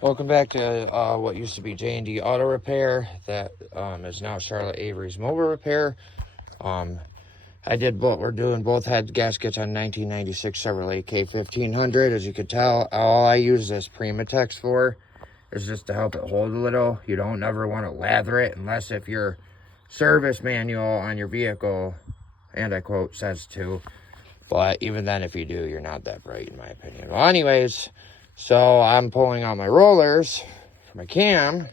Welcome back to what used to be J&D Auto Repair that is now Charlotte Avery's Mobile Repair. We're doing both head gaskets on 1996 Chevrolet K1500. As you can tell, all I use this Primatex for is just to help it hold a little. You don't ever want to lather it unless if your service manual on your vehicle, and I quote, says to. But even then, if you do, you're not that bright in my opinion. Well, anyways, so I'm pulling out my rollers for my cam.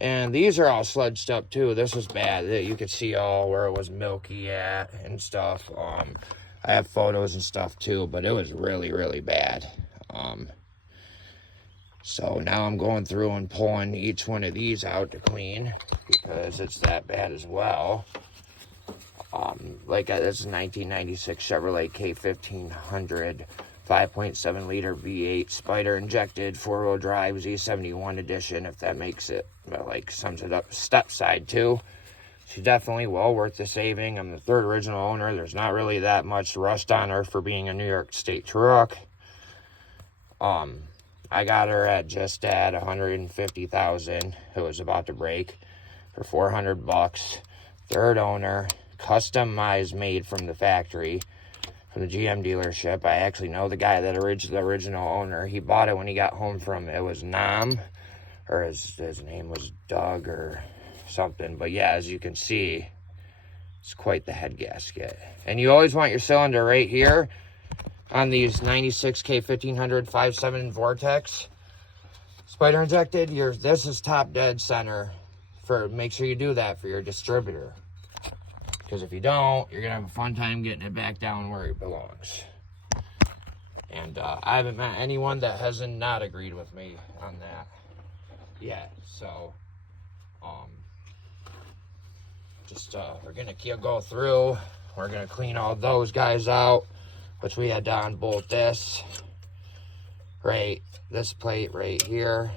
And these are all sludged up too. This is bad. You could see all where it was milky at and stuff. I have photos and stuff too, but it was really, really bad. So now I'm going through and pulling each one of these out to clean because it's that bad as well. This is 1996 Chevrolet K1500 5.7 liter V8 spider injected 4-wheel drive Z71 edition, if that makes it, sums it up. Step side too. She's definitely well worth the saving. I'm the third original owner. There's not really that much rust on her for being a New York State truck. I got her at just at 150,000. It was about to break for 400 bucks. Third owner, customized, made from the factory, from the GM dealership. I actually know the guy that the original owner. He bought it when he got home from, it was Nam, or his name was Doug or something. But yeah, as you can see, it's quite the head gasket. And you always want your cylinder right here on these 96 K1500 5.7 Vortex spider injected. This is top dead center. Make sure you do that for your distributor. Because if you don't, you're going to have a fun time getting it back down where it belongs. And I haven't met anyone that hasn't not agreed with me on that yet. So, we're going to go through. We're going to clean all those guys out, which we had to unbolt this. This plate right here.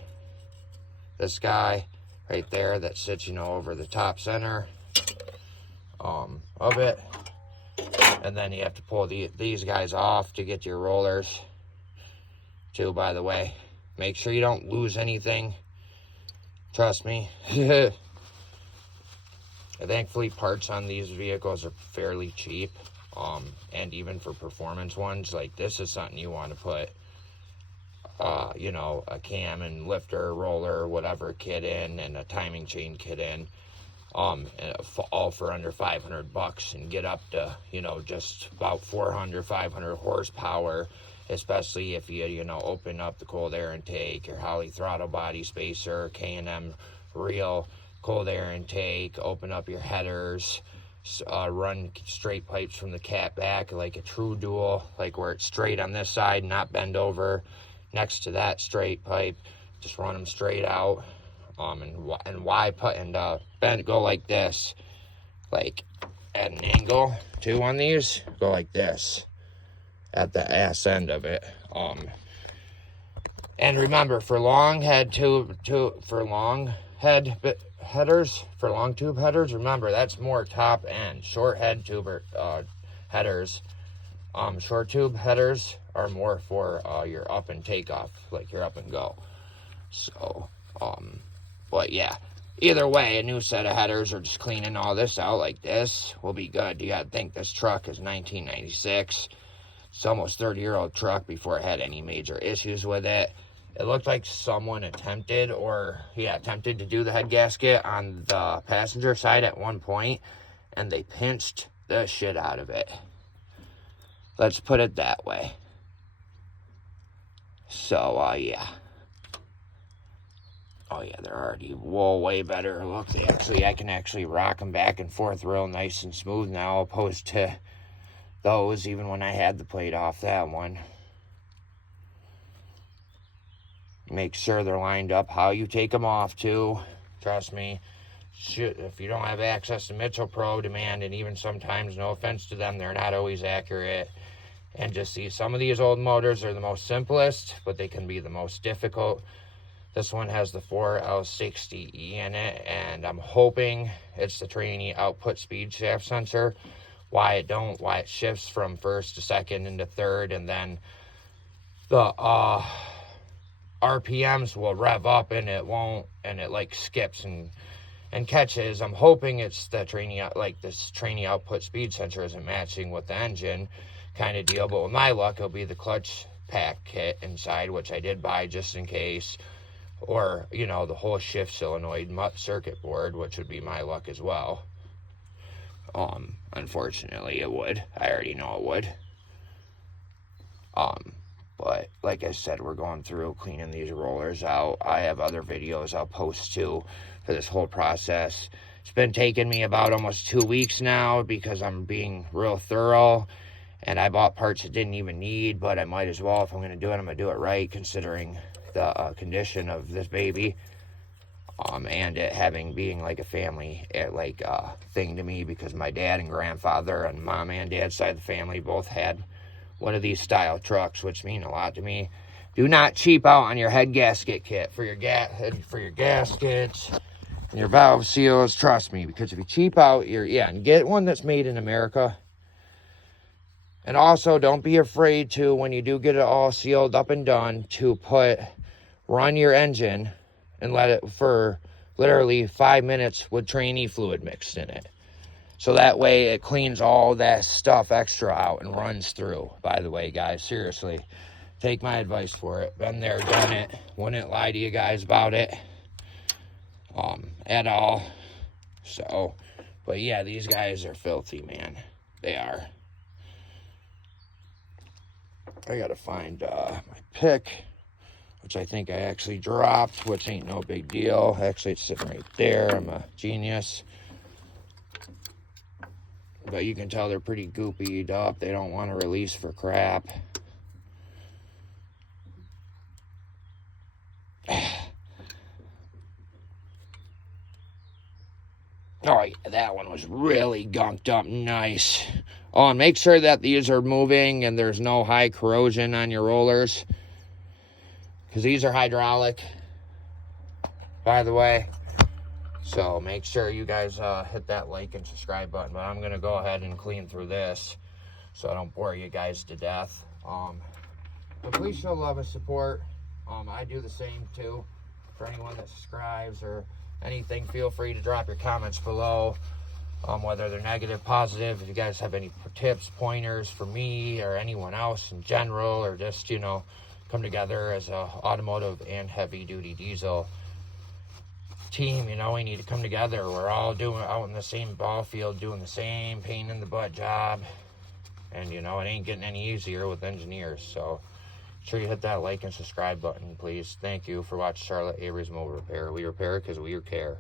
This guy right there that sits, over the top center of it. And then you have to pull these guys off to get your rollers too, by the way. Make sure you don't lose anything. Trust me. Thankfully, parts on these vehicles are fairly cheap. And even for performance ones, like this is something you want to put, a cam and lifter, roller, whatever kit in, and a timing chain kit in. All for under 500 bucks and get up to, just about 400, 500 horsepower, especially if you open up the cold air intake, your Holley throttle body spacer, K&M reel cold air intake, open up your headers, run straight pipes from the cat back like a true dual, like where it's straight on this side, not bend over next to that straight pipe, just run them straight out. Go like this, like at an angle too on these, go like this at the ass end of it. And remember, for long tube headers, remember that's more top end. Short head tuber headers, short tube headers are more for your up and takeoff, like your up and go. So, but yeah, either way, a new set of headers or just cleaning all this out like this will be good. You gotta think this truck is 1996. It's almost 30-year-old truck before it had any major issues with it. It looked like someone attempted to do the head gasket on the passenger side at one point, and they pinched the shit out of it. Let's put it that way. So, yeah. Oh yeah, they're already way better. Look, I can actually rock them back and forth real nice and smooth now, opposed to those, even when I had the plate off that one. Make sure they're lined up how you take them off too. Trust me, if you don't have access to Mitchell Pro Demand, and even sometimes, no offense to them, they're not always accurate. And just see, some of these old motors are the most simplest, but they can be the most difficult. This one has the 4L60E in it, and I'm hoping it's the trainee output speed shaft sensor. Why it shifts from first to second into third, and then the RPMs will rev up and it won't, and it like skips and catches. I'm hoping it's the this training output speed sensor isn't matching with the engine kind of deal. But with my luck, it'll be the clutch pack kit inside, which I did buy just in case, or you know, the whole shift solenoid circuit board, which would be my luck as well. Unfortunately it would. I already know it would. But like I said, we're going through cleaning these rollers out. I have other videos I'll post too for this whole process. It's been taking me about almost 2 weeks now because I'm being real thorough, and I bought parts I didn't even need, but I might as well. If I'm going to do it, I'm going to do it right, considering the condition of this baby. And it being like a family thing to me, because my dad and grandfather and mom and dad's side of the family both had one of these style trucks, which mean a lot to me. Do not cheap out on your head gasket kit for your gaskets and your valve seals. Trust me, because if you cheap out, and get one that's made in America. And also, don't be afraid to, when you do get it all sealed up and done, to run your engine and let it for literally 5 minutes with trainee fluid mixed in it. So that way it cleans all that stuff extra out and runs through. By the way, guys, seriously, take my advice for it. Been there, done it. Wouldn't lie to you guys about it at all. So, but yeah, these guys are filthy, man. They are. I gotta find my pick, which I think I actually dropped, which ain't no big deal. Actually, it's sitting right there. I'm a genius. But you can tell they're pretty goopied up. They don't want to release for crap. Oh, yeah, that one was really gunked up nice. Oh, and make sure that these are moving and there's no high corrosion on your rollers, because these are hydraulic, by the way. So make sure you guys hit that like and subscribe button. But I'm going to go ahead and clean through this so I don't bore you guys to death. But please show love and support. I do the same too. For anyone that subscribes or anything, feel free to drop your comments below, whether they're negative, positive. If you guys have any tips, pointers for me or anyone else in general, or just, you know, come together as a automotive and heavy duty diesel team. You know, we need to come together. We're all out in the same ball field, doing the same pain in the butt job, and you know, it ain't getting any easier with engineers. So make sure you hit that like and subscribe button, please. Thank you for watching Charlotte Avery's Mobile Repair. We repair because we care.